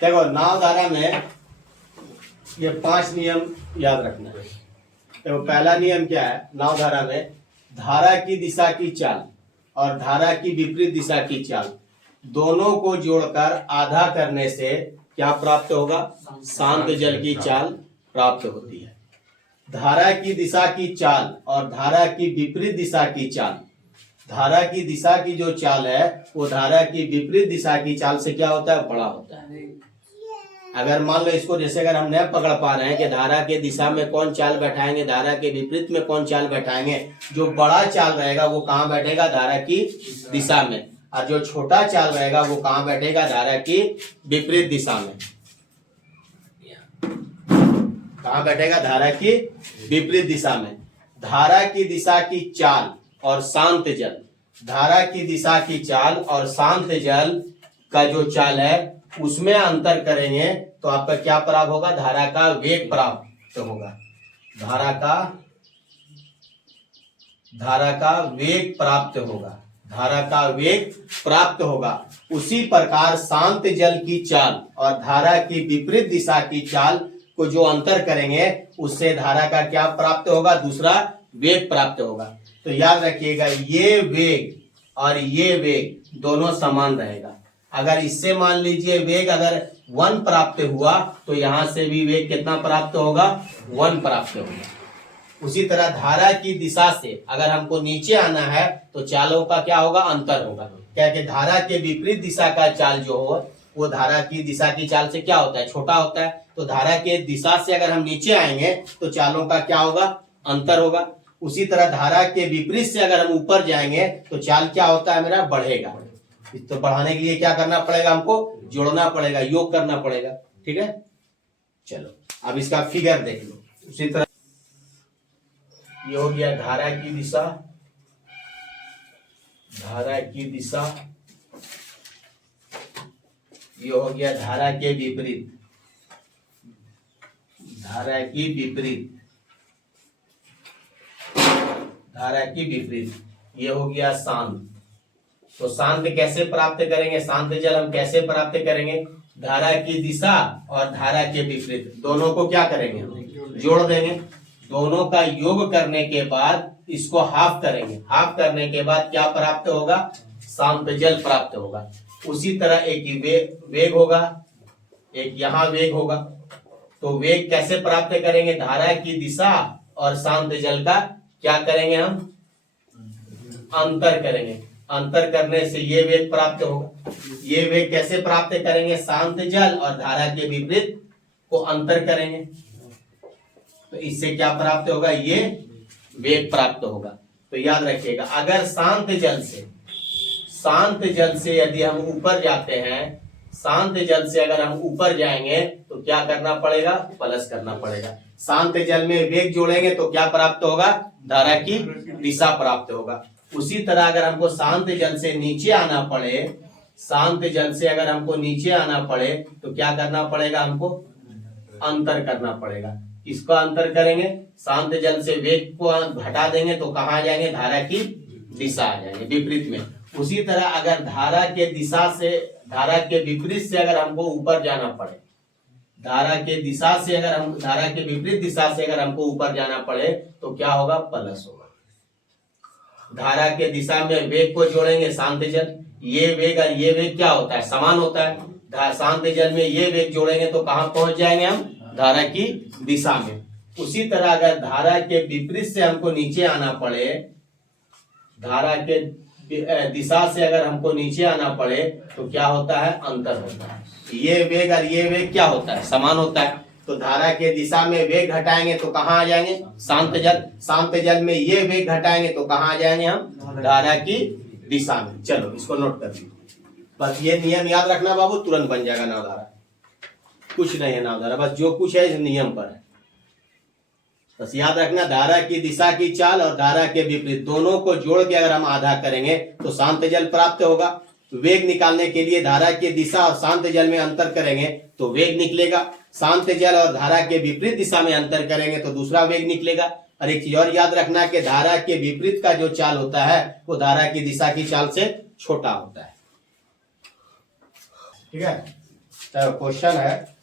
देखो नाव धारा में ये 5 नियम याद रखना है। देखो पहला नियम क्या है नाव धारा में, धारा की दिशा की चाल और धारा की विपरीत दिशा की चाल दोनों को जोड़कर आधा करने से क्या प्राप्त होगा? शांत जल की चाल प्राप्त होती है। धारा की दिशा की चाल और धारा की विपरीत दिशा की चाल, धारा की दिशा की जो चाल है वो धारा की विपरीत दिशा की चाल से क्या होता है? बड़ा होता है। अगर मान लो इसको जैसे अगर हम नहीं पकड़ पा रहे हैं कि धारा के दिशा में कौन चाल बैठाएंगे, धारा के विपरीत में कौन चाल बैठाएंगे, जो बड़ा चाल रहेगा वो कहाँ बैठेगा? धारा की दिशा में, और जो छोटा चाल रहेगा वो कहाँ बैठेगा? धारा की विपरीत दिशा में। कहाँ बैठेगा? धारा की विपरीत दिशा में। धारा की दिशा की चाल और शांत जल, धारा की दिशा की चाल और शांत जल का जो चाल है उसमें अंतर करेंगे तो आपका क्या प्राप्त होगा? धारा का वेग प्राप्त होगा। धारा का वेग प्राप्त होगा। धारा का वेग प्राप्त होगा। उसी प्रकार शांत जल की चाल और धारा की विपरीत दिशा की चाल को जो अंतर करेंगे उससे धारा का क्या प्राप्त होगा? दूसरा वेग प्राप्त होगा। तो याद रखिएगा ये वेग और ये वेग दोनों समान रहेगा। अगर इससे मान लीजिए वेग अगर 1 प्राप्त हुआ तो यहां से भी वेग कितना प्राप्त होगा? 1 प्राप्त होगा। उसी तरह धारा की दिशा से अगर हमको नीचे आना है तो चालों का क्या होगा? अंतर होगा। क्या कि धारा के विपरीत दिशा का चाल जो हो वो धारा की दिशा की चाल से क्या होता है? छोटा होता है। तो धारा के दिशा से अगर हम नीचे आएंगे तो चालों का क्या होगा? अंतर होगा। उसी तरह धारा के विपरीत से अगर हम ऊपर जाएंगे तो चाल क्या होता है? मेरा बढ़ेगा। तो बढ़ाने के लिए क्या करना पड़ेगा? हमको जोड़ना पड़ेगा, योग करना पड़ेगा। ठीक है, चलो अब इसका फिगर देख लो। उसी तरह ये हो गया धारा की दिशा, धारा की दिशा, ये हो गया धारा के विपरीत, धारा की विपरीत, धारा की विपरीत, ये हो गया शांत। तो शांत कैसे प्राप्त करेंगे? शांत जल हम कैसे प्राप्त करेंगे? धारा की दिशा और धारा के विपरीत दोनों को क्या करेंगे? जोड़ देंगे। दोनों का योग करने के बाद इसको हाफ करेंगे। हाफ करने के बाद क्या प्राप्त होगा? शांत जल प्राप्त होगा। उसी तरह एक वेग होगा, एक यहाँ वेग होगा। तो वेग कैसे प्राप्त करेंगे? धारा की दिशा और शांत जल का क्या करेंगे? हम अंतर करेंगे। अंतर करने से ये वेग प्राप्त होगा। ये वेग कैसे प्राप्त करेंगे? शांत जल और धारा के विपरीत को अंतर करेंगे तो इससे क्या प्राप्त होगा? ये वेग प्राप्त होगा। तो याद रखिएगा अगर शांत जल से यदि हम ऊपर जाते हैं, शांत जल से अगर हम ऊपर जाएंगे तो क्या करना पड़ेगा? प्लस करना पड़ेगा। शांत जल में वेग जोड़ेंगे तो क्या प्राप्त होगा? धारा की दिशा प्राप्त होगा। उसी तरह अगर हमको शांत जल से नीचे आना पड़े, शांत जल से अगर हमको नीचे आना पड़े तो क्या करना पड़ेगा? हमको अंतर करना पड़ेगा। इसका अंतर करेंगे, शांत जल से वेग को घटा देंगे तो कहाँ आ जाएंगे? धारा की दिशा आ जाएंगे, विपरीत में। उसी तरह अगर धारा के दिशा से, धारा के विपरीत से अगर हमको ऊपर जाना पड़े, धारा के दिशा से अगर हम, धारा के विपरीत दिशा से अगर हमको ऊपर जाना पड़े तो क्या होगा? प्लस होगा। धारा के दिशा में वेग को जोड़ेंगे शांत जल, ये वेग और ये वेग क्या होता है? समान होता है। शांत जल में ये वेग जोड़ेंगे तो कहां पहुंच जाएंगे हम? धारा की दिशा में। उसी तरह अगर धारा के विपरीत से हमको नीचे आना पड़े, धारा के दिशा से अगर हमको नीचे आना पड़े तो क्या होता है? अंतर होता है। ये वेग और ये वेग क्या होता है? समान होता है। तो धारा के दिशा में वेग घटाएंगे तो कहाँ आ जाएंगे? शांत जल। शांत जल में ये वेग घटाएंगे तो कहाँ आ जाएंगे हम? धारा की दिशा में। चलो इसको नोट कर लीजिए। बस ये नियम याद रखना बाबू, तुरंत बन जाएगा नाव धारा। कुछ नहीं है नाव धारा, बस जो कुछ है इस नियम पर है। बस याद रखना धारा की दिशा की चाल और धारा के विपरीत दोनों को जोड़ के अगर हम आधा करेंगे तो शांत जल प्राप्त होगा। वेग निकालने के लिए धारा की दिशा और शांत जल में अंतर करेंगे तो वेग निकलेगा। शांत जल और धारा के विपरीत दिशा में अंतर करेंगे तो दूसरा वेग निकलेगा। और एक चीज और याद रखना कि धारा के विपरीत का जो चाल होता है वो धारा की दिशा की चाल से छोटा होता है। ठीक है, क्वेश्चन है,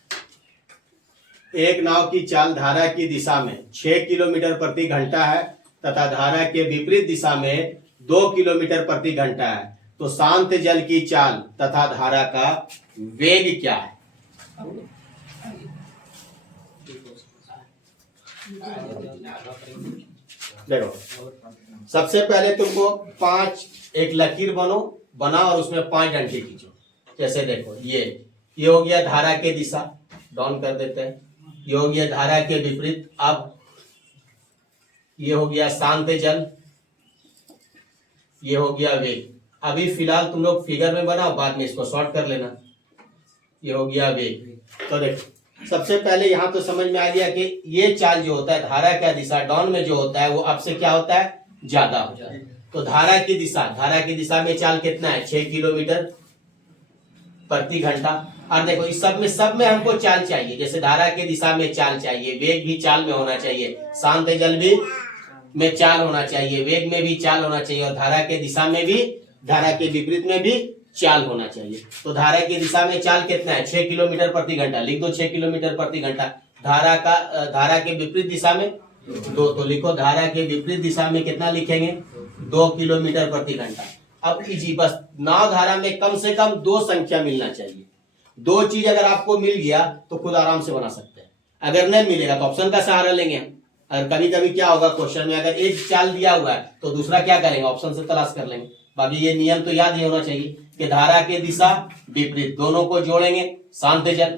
एक नाव की चाल धारा की दिशा में 6 किलोमीटर प्रति घंटा है तथा धारा के विपरीत दिशा में 2 किलोमीटर प्रति घंटा है, तो शांत जल की चाल तथा धारा का वेग क्या है? देखो, सबसे पहले तुमको 5 एक लकीर बना और उसमें 5 डंडे खींचो। जैसे देखो, ये हो गया धारा के दिशा, डाउन कर देते हैं। ये हो गया धारा के विपरीत। अब ये हो गया शांत जल, ये हो गया वेग। अभी फिलहाल तुम लोग फिगर में बनाओ, बाद में इसको शॉर्ट कर लेना। ये हो गया वेग। तो देखो, सबसे पहले यहाँ तो समझ में आ गया कि ये चाल जो होता है धारा का दिशा डाउन में जो होता है वो अब से क्या होता है, ज्यादा हो जाता है। तो धारा की दिशा में चाल कितना है, 6 किलोमीटर प्रति घंटा। और देखो, इस सब में हमको चाल चाहिए। जैसे धारा की दिशा में चाल चाहिए, वेग भी चाल में होना चाहिए, शांत जल भी में चाल होना चाहिए, वेग में भी चाल होना चाहिए, और धारा के दिशा में भी, धारा के विपरीत में भी चाल होना चाहिए। तो धारा की दिशा में चाल कितना है, 6 किलोमीटर प्रति घंटा। लिख दो 6 किलोमीटर प्रति घंटा। धारा के विपरीत दिशा में 2, तो लिखो धारा के विपरीत दिशा में कितना लिखेंगे, 2 किलोमीटर प्रति घंटा। अब इजी, बस नाव धारा में कम से कम 2 संख्या मिलना चाहिए। 2 चीज अगर आपको मिल गया तो खुद आराम से बना सकते हैं। अगर नहीं मिलेगा तो ऑप्शन का सहारा लेंगे हम। अगर कभी कभी क्या होगा, क्वेश्चन में अगर एक चाल दिया हुआ है तो दूसरा क्या करेंगे, ऑप्शन से तलाश कर लेंगे। बाकी ये नियम तो याद ही होना चाहिए कि धारा के दिशा विपरीत दोनों को जोड़ेंगे, शांत जल।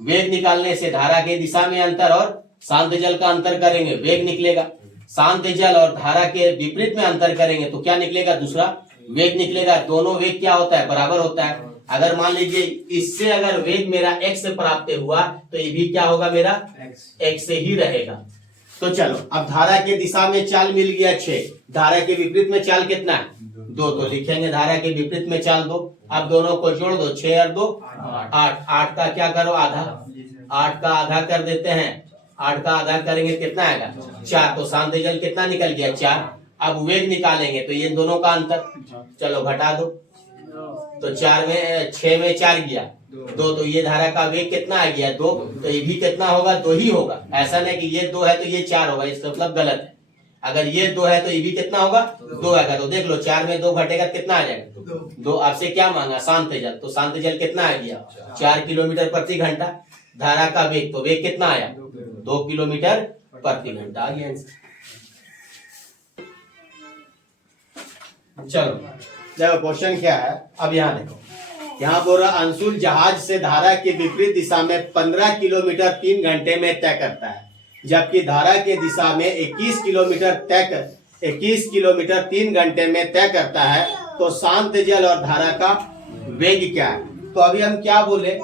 वेग निकालने से धारा के दिशा में अंतर और शांत जल का अंतर करेंगे, वेग निकलेगा। शांत जल और धारा के विपरीत में अंतर करेंगे तो क्या निकलेगा, दूसरा वेग निकलेगा। दोनों वेग क्या होता है, बराबर होता है। अगर मान लीजिए इससे अगर वेग मेरा x से प्राप्त हुआ तो ये भी क्या होगा, मेरा x से ही रहेगा। तो चलो, अब धारा के दिशा में चाल मिल गया 6, धारा के विपरीत में चाल कितना है, 2, तो लिखेंगे धारा के विपरीत में चाल 2। अब दोनों को जोड़ दो, 6 और 2 8। 8 का क्या करो, आधा। 8 का आधा कर देते हैं, 8 का आधा करेंगे कितना आएगा, 4। तो शांत जल कितना निकल गया, 4। अब वेग निकालेंगे तो ये दोनों का अंतर, चलो घटा दो। तो 6 में 4 गया 2, तो ये धारा का वेग कितना आ गया, 2। तो ये भी कितना होगा, 2 ही होगा। ऐसा नहीं कि ये 2 है तो ये 4 होगा, इसका मतलब गलत है। अगर ये 2 है तो ये भी कितना होगा, 2 आएगा। तो देख लो, 4 में 2 घटेगा कितना आ जाएगा, 2। आपसे क्या मांगा, शांत जल। तो शांत जल कितना आ गया, 4 किलोमीटर प्रति घंटा। धारा का वेग, तो वेग कितना आया, 2 किलोमीटर प्रति घंटा आ गया। चलो देखो, क्वेश्चन क्या है। अब यहाँ देखो, यहाँ बोल रहा अंशुल जहाज से धारा के विपरीत दिशा में 15 किलोमीटर 3 घंटे में तय करता है, जबकि धारा के दिशा में 21 किलोमीटर 3 घंटे में तय करता है, तो शांत जल और धारा का वेग क्या है। तो अभी हम क्या बोले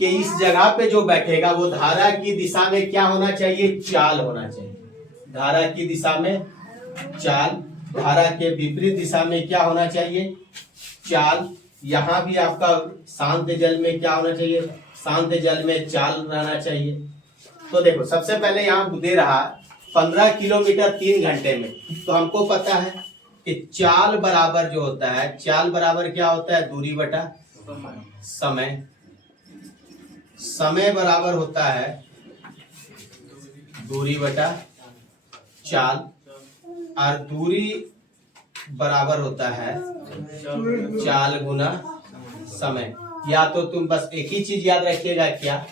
कि इस जगह पे जो बैठेगा वो धारा की दिशा में क्या होना चाहिए, चाल होना चाहिए। धारा की दिशा में चाल, धारा के विपरीत दिशा में क्या होना चाहिए, चाल। यहाँ भी आपका शांत जल में क्या होना चाहिए, शांत जल में चाल रहना चाहिए। तो देखो, सबसे पहले यहाँ दे रहा 15 किलोमीटर 3 घंटे में, तो हमको पता है कि चाल बराबर जो होता है, चाल बराबर क्या होता है, दूरी बटा समय। समय बराबर होता है दूरी बटा चाल, और दूरी बराबर होता है चाल गुना समय। या तो तुम बस एक ही चीज याद रखिएगा, क्या,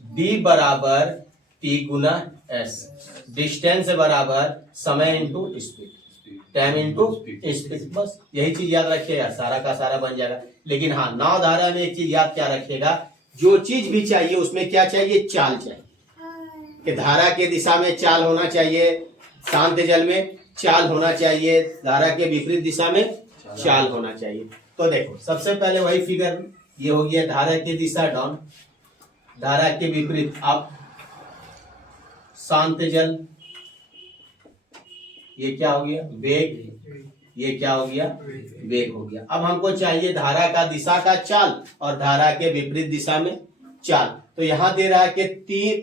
d बराबर t गुना s, डिस्टेंस बराबर समय into speed, time into speed. बस यही चीज याद रखिएगा, सारा का सारा बन जाएगा। लेकिन हाँ, नाव धारा में एक चीज याद क्या रखिएगा, जो चीज भी चाहिए उसमें क्या चाहिए, चाल चाहिए। कि धारा के दिशा में चाल होना चाहिए, शांत जल में चाल होना चाहिए, धारा के विपरीत दिशा में चाल होना चाहिए। तो देखो, सबसे पहले वही फिगर, ये हो गया धारा की दिशा डाउन, धारा के विपरीत अप, शांत जल, ये क्या हो गया, वेग, ये क्या हो गया, वेग हो गया। अब हमको चाहिए धारा का दिशा का चाल और धारा के विपरीत दिशा में चाल। तो यहाँ दे रहा है कि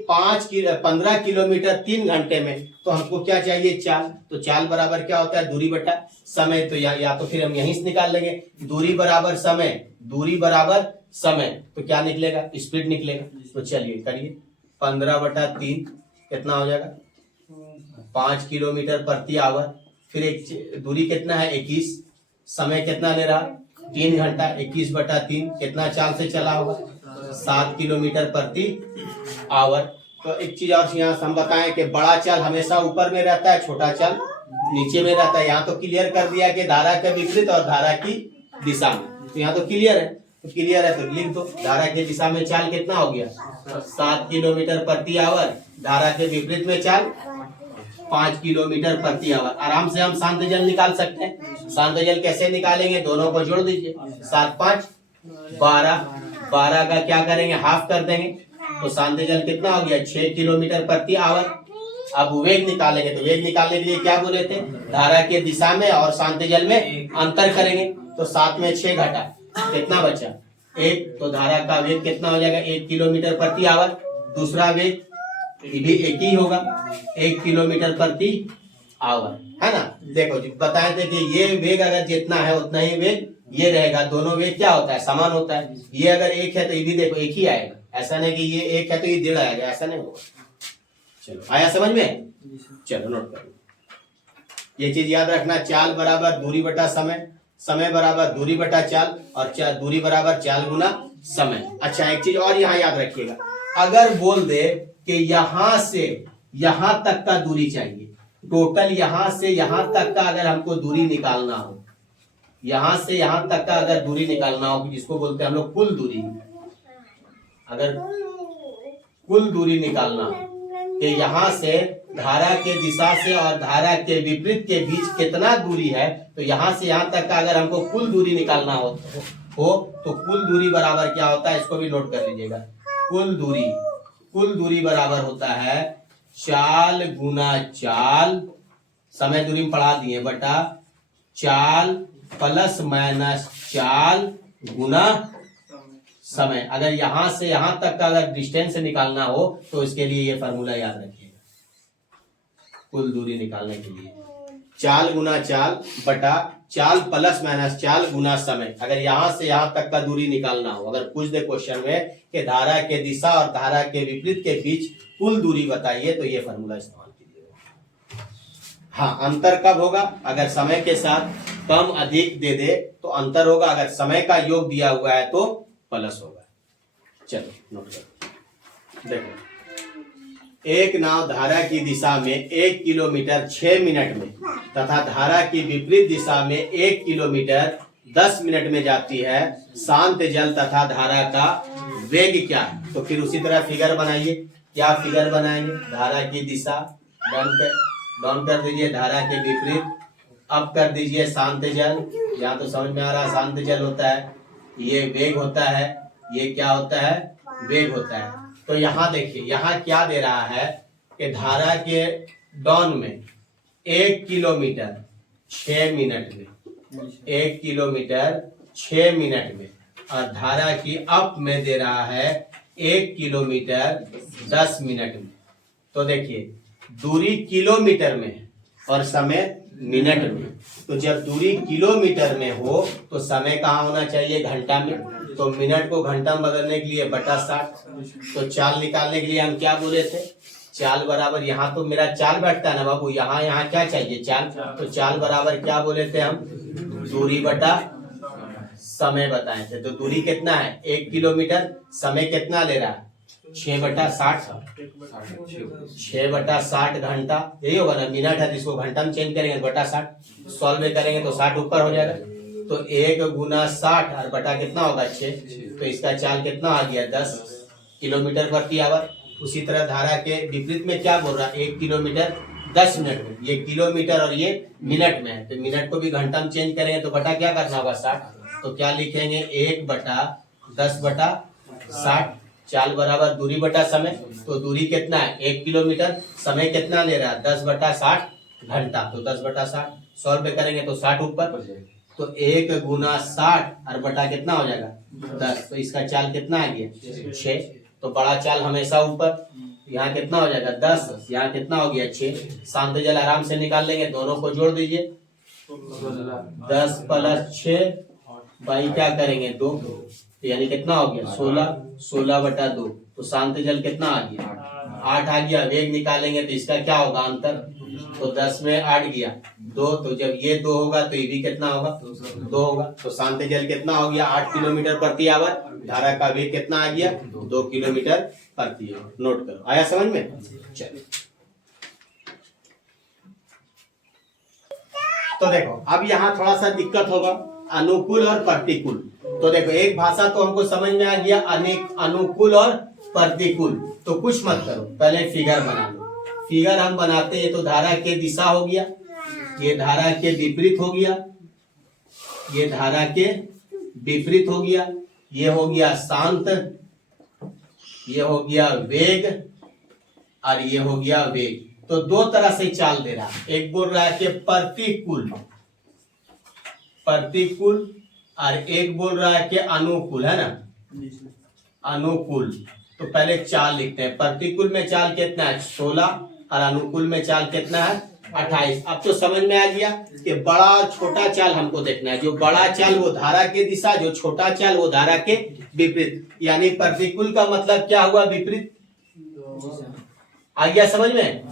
15 किलोमीटर 3 घंटे में, तो हमको क्या चाहिए, चाल। तो चाल बराबर क्या होता है, दूरी बटा समय। तो या तो फिर हम यहीं से निकाल लेंगे, दूरी बराबर समय, दूरी बराबर समय, तो क्या निकलेगा, स्पीड निकलेगा। तो चलिए करिए, 15/3 कितना हो जाएगा, 5 किलोमीटर प्रति आवर। फिर एक दूरी कितना है 21, समय कितना ले रहा 3 घंटा, 21/3 कितना चाल से चला होगा, 7 किलोमीटर प्रति आवर। तो एक चीज और यहाँ हम बताएं कि बड़ा चाल हमेशा ऊपर में रहता है, छोटा चाल नीचे में रहता है। यहाँ तो क्लियर कर दिया कि धारा के विपरीत और धारा की दिशा में, तो यहाँ तो क्लियर है, तो क्लियर है तो लिख दो, धारा की दिशा में चाल कितना हो गया 7 किलोमीटर प्रति आवर, धारा के विपरीत में चाल 5 किलोमीटर प्रति आवर। आराम से हम शांत जल निकाल सकते हैं। शांत जल कैसे निकालेंगे, दोनों को जोड़ दीजिए, 7 5 12, 12 का क्या करेंगे हाफ कर देंगे, तो शांत जल कितना हो गया 6 किलोमीटर प्रति आवर। अब वेग निकालेंगे, तो वेग निकालने के लिए क्या बोले थे, धारा के दिशा में और शांत जल में अंतर करेंगे, तो 7 में 6 घटा, कितना बचा 1, तो धारा का वेग कितना हो जाएगा 1 किलोमीटर प्रति आवर। दूसरा वेग भी एक ही होगा, 1 किलोमीटर प्रति आवर, है ना। देखो जी बताए थे कि ये वेग अगर जितना है उतना ही वेग ये रहेगा, दोनों वेग क्या होता है समान होता है। ये अगर 1 है तो ये भी देखो 1 ही आएगा, ऐसा नहीं कि ये 1 है तो ये 1.5 आएगा, ऐसा नहीं होगा। चलो आया समझ में, चलो नोट करो, ये चीज याद रखना, चाल बराबर दूरी बटा समय, समय बराबर दूरी बटा चाल, और दूरी बराबर चाल गुना समय। अच्छा एक चीज और यहाँ याद रखिएगा, अगर बोल दे कि यहां से यहां तक का दूरी चाहिए, टोटल यहां से यहां तक का अगर हमको दूरी निकालना हो, यहां से यहां तक का अगर दूरी निकालना हो, जिसको बोलते हैं हम लोग कुल दूरी, अगर कुल दूरी निकालना हो कि यहां से धारा के दिशा से और धारा के विपरीत के बीच कितना दूरी है, तो यहां से यहां तक का अगर हमको कुल दूरी निकालना हो तो कुल दूरी बराबर क्या होता है, इसको भी नोट कर लीजिएगा। कुल दूरी बराबर होता है चाल गुना चाल, समय दूरी में पढ़ा दिए, बटा चाल प्लस माइनस चाल गुना समय। अगर यहां से यहां तक का अगर डिस्टेंस निकालना हो तो इसके लिए ये फार्मूला याद रखिएगा, कुल दूरी निकालने के लिए चाल गुना चाल बटा चाल प्लस माइनस चाल गुना समय। अगर यहां से यहां तक का दूरी निकालना हो, अगर पूछ दे क्वेश्चन में कि धारा के दिशा और धारा के विपरीत के बीच कुल दूरी बताइए, तो ये फार्मूला इस्तेमाल कीजिएगा। हाँ अंतर कब होगा, अगर समय के साथ कम अधिक दे दे तो अंतर होगा, अगर समय का योग दिया हुआ है तो प्लस होगा। चलो नोट करो, देखो एक नाव धारा की दिशा में 1 किलोमीटर 6 मिनट में तथा धारा की विपरीत दिशा में 1 किलोमीटर 10 मिनट में जाती है, शांत जल तथा धारा का वेग क्या है। तो फिर उसी तरह फिगर बनाइए, क्या फिगर बनाएंगे, धारा की दिशा डाउन कर दीजिए, धारा के विपरीत अप कर दीजिए शांत जल। यहाँ तो समझ में आ रहा शांत जल होता है, ये वेग होता है, ये क्या होता है वेग होता है। तो यहाँ देखिए यहाँ क्या दे रहा है कि धारा के डाउन में 1 किलोमीटर 6 मिनट में, 1 किलोमीटर 6 मिनट में, और धारा की अप में दे रहा है 1 किलोमीटर 10 मिनट में। तो देखिए दूरी किलोमीटर में है और समय मिनट में, तो जब दूरी किलोमीटर में हो तो समय कहाँ होना चाहिए घंटा में, तो मिनट को घंटा में बदलने के लिए बटा 60। तो चाल निकालने के लिए हम क्या बोले थे, चाल बराबर, यहाँ तो मेरा चाल बैठता है ना बाबू, यहाँ क्या चाहिए चाल, तो चाल बराबर क्या बोले थे हम, दूरी बटा समय बताए थे। तो दूरी कितना है 1 किलोमीटर, समय कितना ले रहा है 6/60, 6/60 घंटा, यही होगा ना, मिनट है जिसको घंटा में चेंज करेंगे बटा 60, सॉल्व करेंगे तो 60 ऊपर हो जाएगा, तो 1 गुना 60 और बटा कितना होगा 6, तो इसका चाल कितना आ गया 10 किलोमीटर प्रति आवर। उसी तरह धारा के विपरीत में क्या बोल रहा है 1 किलोमीटर 10 मिनट में, ये किलोमीटर और ये मिनट में है, तो मिनट को भी घंटा में चेंज करेंगे तो बटा क्या करना होगा 60, तो क्या लिखेंगे 1/10/60। चाल बराबर दूरी बटा समय, तो दूरी कितना है 1 किलोमीटर, समय कितना ले रहा है 10/60 घंटा, तो 10/60 सॉल्व करेंगे तो 60 ऊपर, तो 1 गुना 60 और बटा कितना हो जाएगा 10, तो इसका चाल कितना आ गया 6। तो बड़ा चाल हमेशा ऊपर, यहाँ कितना हो जाएगा 10, यहाँ कितना हो गया 6। शांत जल आराम से निकाल लेंगे, दोनों को जोड़ दीजिए, 10 + 6 भाई क्या करेंगे 2, तो यानी कितना हो गया 16, 16/2। तो शांत जल कितना आ गया 8 आ गया। वेग निकालेंगे तो इसका क्या होगा अंतर, तो 10 में 8 गया 2। तो जब ये 2 होगा तो ये भी कितना होगा 2 होगा। तो शांत जल कितना हो गया 8 किलोमीटर प्रति आवर। धारा का वेग कितना आ गया 2 किलोमीटर प्रति आवर। नोट करो, आया समझ में। चलो तो देखो अब यहाँ थोड़ा सा दिक्कत होगा, अनुकूल और प्रतिकूल। तो देखो एक भाषा तो हमको समझ में आ गया, अनेक अनुकूल और प्रतिकूल। तो कुछ मत करो, पहले फिगर बना लो। फिगर हम बनाते हैं तो धारा के दिशा हो गया, ये धारा के विपरीत हो गया, ये धारा के विपरीत हो गया, ये हो गया शांत, ये हो गया वेग और ये हो गया वेग। तो दो तरह से चाल दे रहा है, एक बोल रहा है कि प्रतिकूल, प्रतिकूल, और एक बोल रहा है कि अनुकूल, है ना, अनुकूल। तो पहले चाल लिखते हैं। प्रतिकूल में चाल कितना है 16 और अनुकूल में चाल कितना है 28। अब तो समझ में आ गया कि बड़ा छोटा चाल हमको देखना है। जो बड़ा चाल वो धारा के दिशा, जो छोटा चाल वो धारा के विपरीत। यानी प्रतिकूल का मतलब क्या हुआ विपरीत, आ गया समझ में।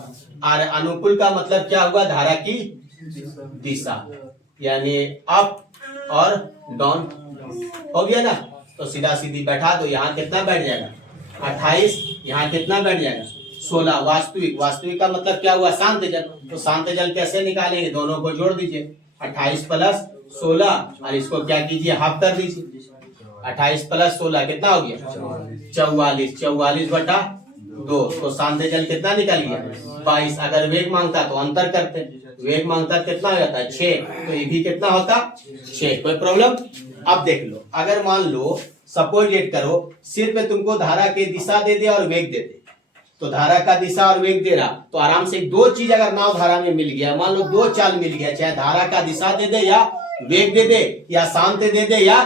और अनुकूल का मतलब क्या हुआ धारा की दिशा, यानी अप और डाउन। हो गया ना। तो सीधा सीधी बैठा दो, यहाँ कितना बैठ जाएगा 28, यहाँ कितना बैठ जाएगा 16। वास्तविक, वास्तविक का मतलब क्या हुआ शांत जल। तो शांत जल कैसे निकालेंगे, दोनों को जोड़ दीजिए, 28 + 16 और इसको क्या कीजिए हाफ कर दीजिए। 28 + 16 कितना हो गया 44, 44/2। तो शांत जल कितना निकल गया 22। अगर वेग मांगता तो अंतर करते, वेग मांगता कितना हो जाता है 6, तो ये भी कितना होता 6। कोई प्रॉब्लम। अब देख लो, अगर मान लो सपोजिट करो सिर्फ तुमको धारा की दिशा दे दे और वेग दे दे, तो धारा का दिशा और वेग दे रहा, तो आराम से दो चीज अगर नाव धारा में मिल गया, मान लो दो चाल मिल गया, चाहे धारा का दिशा दे दे या वेग दे दे, या शांत दे दे या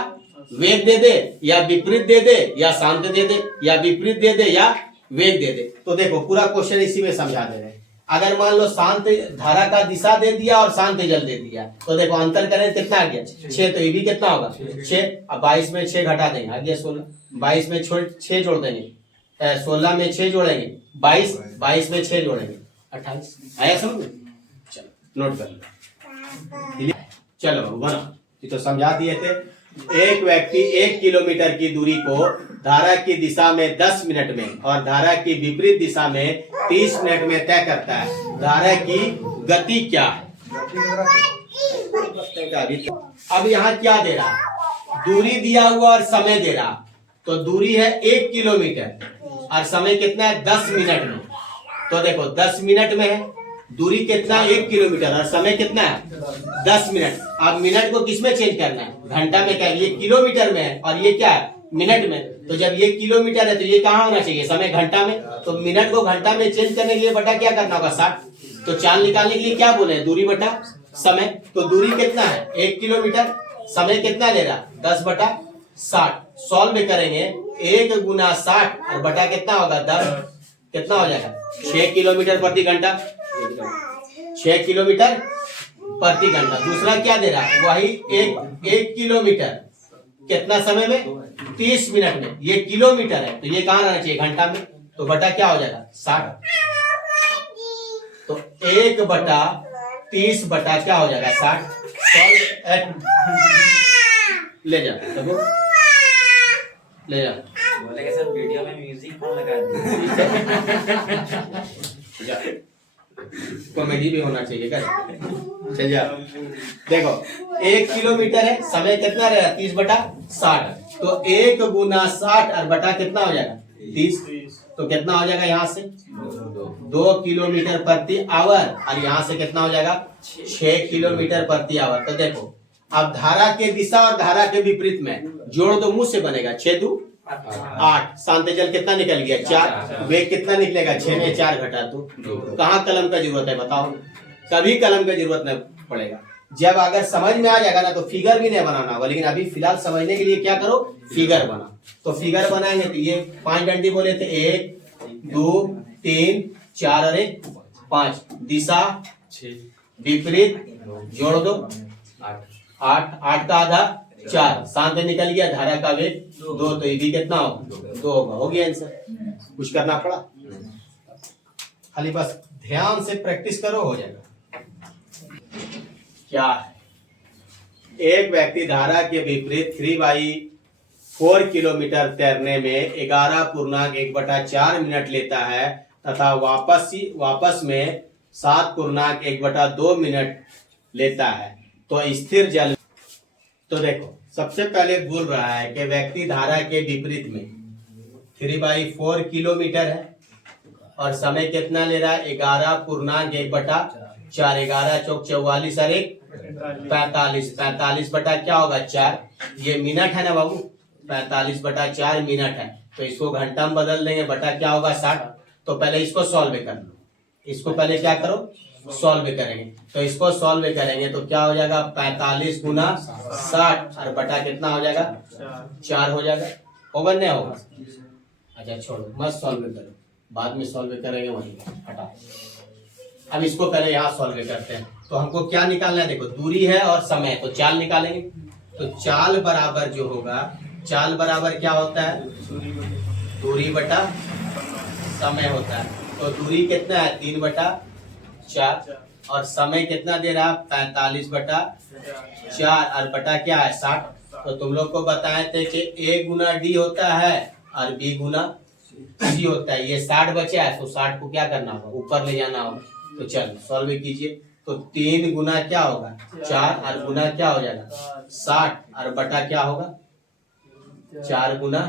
वेग दे दे, या विपरीत दे दे या शांत दे दे, या विपरीत दे दे या वेग दे दे। तो देखो पूरा क्वेश्चन इसी में समझा दे रहे हैं। अगर मान लो शांत धारा का दिशा दे दिया और शांत जल दे दिया, तो देखो अंतर करें कितना आ गया 6। तो ये भी कितना होगा 6। अब 22 में 6 घटा देंगे, आ गया 16। 22 में 6 जोड़ देंगे, 16 में 6 जोड़ेंगे 22, 22 में 6 जोड़ेंगे 28। आया समझ। चलो नोट कर लो। चलो बना, ये तो समझा दिए थे। एक व्यक्ति 1 किलोमीटर की दूरी को धारा की दिशा में 10 मिनट में और धारा की विपरीत दिशा में 30 मिनट में तय करता है। धारा की गति क्या है। अब यहाँ क्या दे रहा, दूरी दिया हुआ और समय दे रहा। तो दूरी है 1 किलोमीटर और समय कितना है 10 मिनट में। तो देखो 10 मिनट में है, दूरी कितना 1 किलोमीटर और समय कितना है 10 मिनट। अब मिनट को किस में चेंज करना है, घंटा में। क्या ये किलोमीटर में है और ये क्या है मिनट में। तो जब ये किलोमीटर है तो ये कहाँ होना चाहिए समय घंटा में। तो मिनट को घंटा में चेंज करने के लिए बटा क्या करना होगा 60। तो चाल निकालने के लिए क्या बोले दूरी बटा समय। तो दूरी कितना है 1 किलोमीटर, समय कितना ले रहा 10/60। सॉल्व करेंगे 1 × 60 और बटा कितना होगा 10, कितना हो जाएगा 6 किलोमीटर प्रति घंटा, 6 किलोमीटर प्रति घंटा। दूसरा क्या दे रहा है वही 1 किलोमीटर कितना समय में 30 मिनट में। ये किलोमीटर है तो ये कहाँ रहना चाहिए घंटा में। तो बटा क्या हो जाएगा 60। तो 1/30 बटा क्या हो जाएगा 60। ले जा ले जा, बोले कि सर वीडियो में म्यूजिक कौन लगा दिया। कॉमेडी भी होना चाहिए क्या। चल जा, देखो 1 किलोमीटर है, समय कितना रहेगा 30/60। तो 1 × 60 और बटा कितना हो जाएगा 30। तो कितना हो जाएगा यहाँ से 2 किलोमीटर प्रति आवर और यहाँ से कितना हो जाएगा 6 किलोमीटर प्रति आवर। तो देखो अब धारा के दिशा और धारा के विपरीत में जोड़ दो, मुंह से बनेगा 6 × 2 = 8। शांत जल कितना निकल गया 4। वेग कितना निकलेगा 6 में 4 घटा 2। कहाँ कलम का जरूरत है बताओ, कभी कलम का जरूरत नहीं पड़ेगा। जब अगर समझ में आ जाएगा ना तो फिगर भी नहीं बनाना होगा, लेकिन अभी फिलहाल समझने के लिए क्या करो फिगर बना। तो फिगर बनाएंगे तो ये 5 डंडी बोले थे 1 2 3 4 और 1 5। दिशा विपरीत जोड़ दो 8, 8 का आधा 4, शांत निकल गया, धारा का वेग 2, तो ये भी कितना होगा 2 होगा। हो गया आंसर, कुछ करना पड़ा, खाली बस ध्यान से प्रैक्टिस करो, हो जाएगा। क्या है, एक व्यक्ति धारा के विपरीत 3/4 किलोमीटर तैरने में 11.1/4 मिनट लेता है तथा वापस में 7.1/2 मिनट लेता है, तो स्थिर जल। तो देखो सबसे पहले बोल रहा है कि व्यक्ति धारा के विपरीत में 3/4 किलोमीटर है और समय कितना ले रहा है 11.1/4, 11 चौक 44 और 1 45 बटा क्या होगा 4, ये मिनट है ना बाबू, 45/4 मिनट है, तो इसको घंटा में बदल देंगे, बटा क्या होगा 60। तो पहले इसको सॉल्व कर लो, इसको पहले क्या करो सॉल्व करेंगे, तो इसको सॉल्व करेंगे तो क्या हो जाएगा 45 गुना 60 और बटा कितना हो जाएगा 4 हो जाएगा, होगा नहीं होगा। अच्छा छोड़ो मत सॉल्व करो, बाद में सॉल्व करेंगे वहीं, हटा। अब इसको पहले यहाँ सॉल्व करते हैं, तो हमको क्या निकालना है, देखो दूरी है और समय, तो चाल निकालेंगे। तो चाल बराबर जो होगा, चाल बराबर क्या होता है दूरी बटा समय होता है, तो दूरी कितना है 3/4 और समय कितना दे रहा 45/4 और बटा क्या है 60। तो तुम लोग को बताए थे कि A गुना D होता है और B गुना C होता है, ये 60 बचा है, तो 60 को क्या करना होगा ऊपर ले जाना होगा। तो चल सॉल्व कीजिए, तो 3 गुना क्या होगा 4 और गुना क्या हो जाएगा 60 और बटा क्या होगा 4 गुना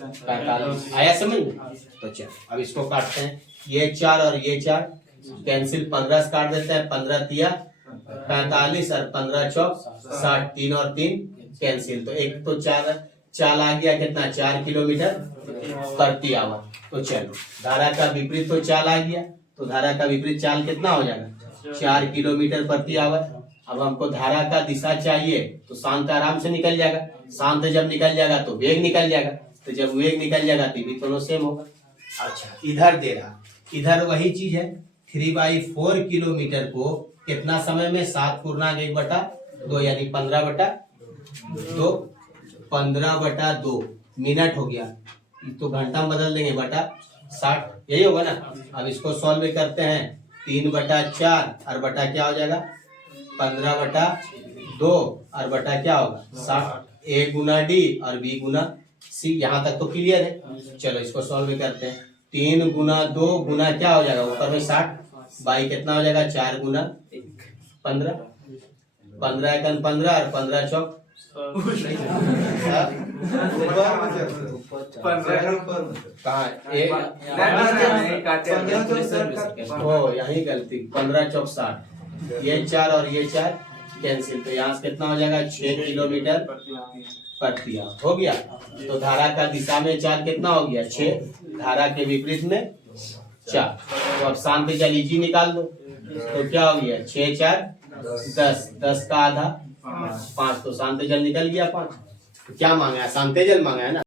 45। आया समझ में? तो चल अब इसको काटते हैं, ये 4 और ये 4 कैंसिल, 15 से काट देते हैं, 15 तिया 45 और 15 चौक 60, 3 और 3 कैंसिल, तो एक तो चाल आ गया कितना 4 किलोमीटर प्रति आवर। तो चलो धारा का विपरीत तो चाल आ गया, तो धारा का विपरीत चाल कितना हो जाएगा 4 किलोमीटर प्रति आवर। अब हमको धारा का दिशा चाहिए, तो शांत आराम से निकल जाएगा, शांत जब निकल जाएगा तो वेग निकल जाएगा, तो जब वेग निकल जाएगा तो भी दोनों सेम होगा। अच्छा इधर दे रहा, इधर वही चीज है, 3/4 किलोमीटर को कितना समय में 7.1/2 यानी 15/2, 15/2 मिनट हो गया, तो घंटा में बदल देंगे बटा 60, यही होगा ना। अब इसको सॉल्व करते हैं, 3/4 और बटा क्या हो जाएगा 15/2 और बटा क्या होगा 60, A गुना D और B गुना C। यहाँ तक तो क्लियर है, चलो इसको सॉल्व करते हैं, 3 गुना 2 गुना क्या हो जाएगा ऊपर में 60, बाई कितना हो जाएगा 4 गुना 15, 15 एकन 15 और 15 चौक ओ यही गलती, 15 चौक 60, ये 4 और ये 4 कैंसिल, तो यहाँ से कितना हो जाएगा 6 किलोमीटर प्रति आवर हो गया। तो धारा का दिशा में चाल कितना हो गया 6, धारा के विपरीत में 4। तो अब शांत जल इजी निकाल दो, तो क्या हो गया 6 4 10, 10 का आधा 5, तो शांत जल निकल गया 5। तो क्या मांगा है शांत जल मांगा है ना।